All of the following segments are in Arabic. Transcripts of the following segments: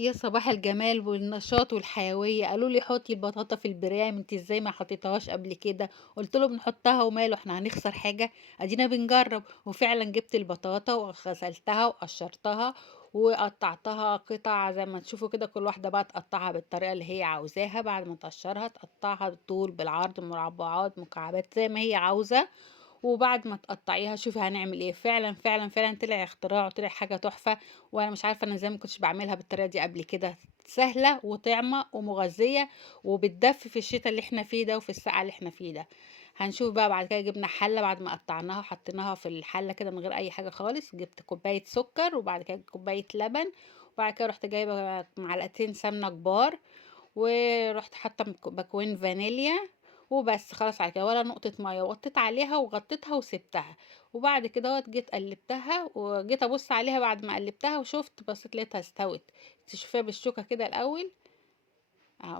يا صباح الجمال والنشاط والحيوية، قالوا لي حطي البطاطا في البرام، انت ازاي ما حطيتهاش قبل كده؟ قلت لهم نحطها وماله، احنا هنخسر حاجة؟ ادينا بنجرب. وفعلا جبت البطاطا وغسلتها وقشرتها وقطعتها قطع زي ما تشوفوا كده، كل واحدة بقى تقطعها بالطريقة اللي هي عاوزاها. بعد ما تقشرها تقطعها بالطول بالعرض، مربعات مكعبات زي ما هي عاوزة. وبعد ما تقطعيها شوفي هنعمل ايه. فعلا فعلا فعلا طلع اختراع وطلع حاجة تحفة. وانا مش عارفة انا ازاي ما كنتش بعملها بالطريقة دي قبل كده. سهلة وطعمة ومغذية وبتدفي في الشتاء اللي احنا فيه ده وفي السقعة اللي احنا فيه ده. هنشوف بقى. بعد كده جبنا حلة، بعد ما قطعناها وحطيناها في الحلة كده من غير اي حاجة خالص. جبت كوباية سكر وبعد كده كوباية لبن. وبعد كده رحت جايبة معلقتين سمنة كبار، ورحت حاطه باكوين فانيليا. وبس خلاص على كده، ولا نقطة مية. وطيت عليها وغطيتها وسبتها. وبعد كده جيت قلبتها وجيت ابص عليها بعد ما قلبتها وشفت، بصيت لقيتها استوت. تشوفيها بالشوكة كده الاول.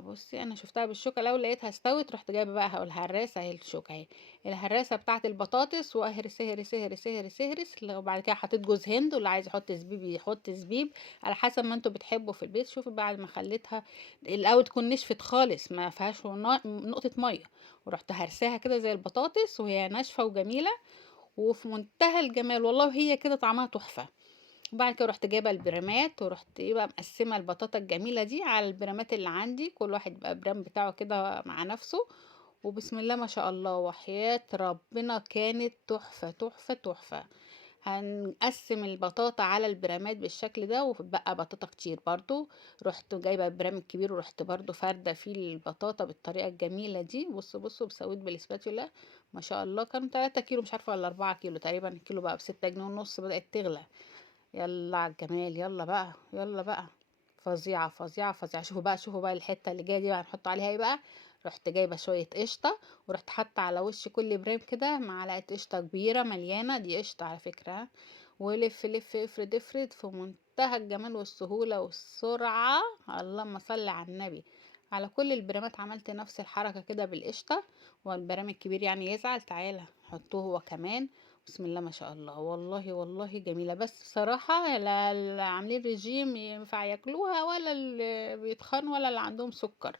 بصي انا شفتها بالشوكه الاول لقيتها استوت. رحت جايبه بقى الهراسه اهي، الشوكه اهي، الهراسه بتاعه البطاطس، واهرس اهرس اهرس اهرس اهرس. وبعد كده حطيت جوز هند، واللي عايز يحط زبيب يحط زبيب على حسب ما انتوا بتحبوا في البيت. شوفي بعد ما خليتها الاول تكون نشفت خالص ما فيهاش نقطه ميه، ورحت هرساها كده زي البطاطس وهي ناشفه وجميله وفي منتهى الجمال والله. هي كده طعمها تحفه. وبعد كده رحت جايبه البرامات، ورحت ايه بقى مقسمه البطاطا الجميله دي على البرامات اللي عندي. كل واحد بقى برام بتاعه كده مع نفسه. وبسم الله ما شاء الله، وحياة ربنا كانت تحفه تحفه تحفه. هنقسم البطاطا على البرامات بالشكل ده، وبقى بطاطا كتير برضو. رحت جايبه البرام الكبير ورحت برضو فارده فيه البطاطا بالطريقه الجميله دي. بصوا بصوا بسويت بالاسباتولا. ما شاء الله كانوا 3 كيلو مش عارفه ولا 4 كيلو تقريبا. الكيلو بقى ب6 جنيه ونص، بدأت تغلى. يلا على الجمال، يلا بقى يلا بقى. فظيعة فظيعة فظيعة. شوفوا بقى شوفوا بقى الحتة اللي جاية دي بقى هنحط عليها ايه بقى. رحت جايبة شوية قشطة، ورحت حاطة على وش كل بريم كده معلقة قشطة كبيرة مليانة. دي قشطة على فكرة ولف لف افرد افرد في منتهى الجمال والسهولة والسرعة. اللهم صل على النبي. على كل البرامات عملت نفس الحركة كده بالقشطة. والبرام الكبير يعني يزعل. تعالى حطوه هو كمان. بسم الله ما شاء الله، والله والله جميلة. بس بصراحة لا اللي عاملين رجيم ينفع ياكلوها، ولا اللي بيتخن، ولا اللي عندهم سكر.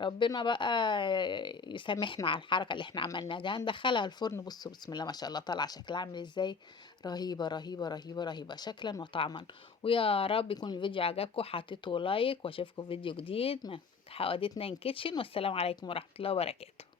ربنا بقى يسامحنا على الحركة اللي احنا عملناها دي. هندخلها الفرن. بصوا بسم الله ما شاء الله طالعة شكلها عامل ازاي. رهيبة رهيبة رهيبة رهيبة شكلا وطعما. ويا رب يكون الفيديو عجبكم، حطيته لايك، واشوفكم في فيديو جديد من حوادث 9 كيتشن. والسلام عليكم ورحمة الله وبركاته.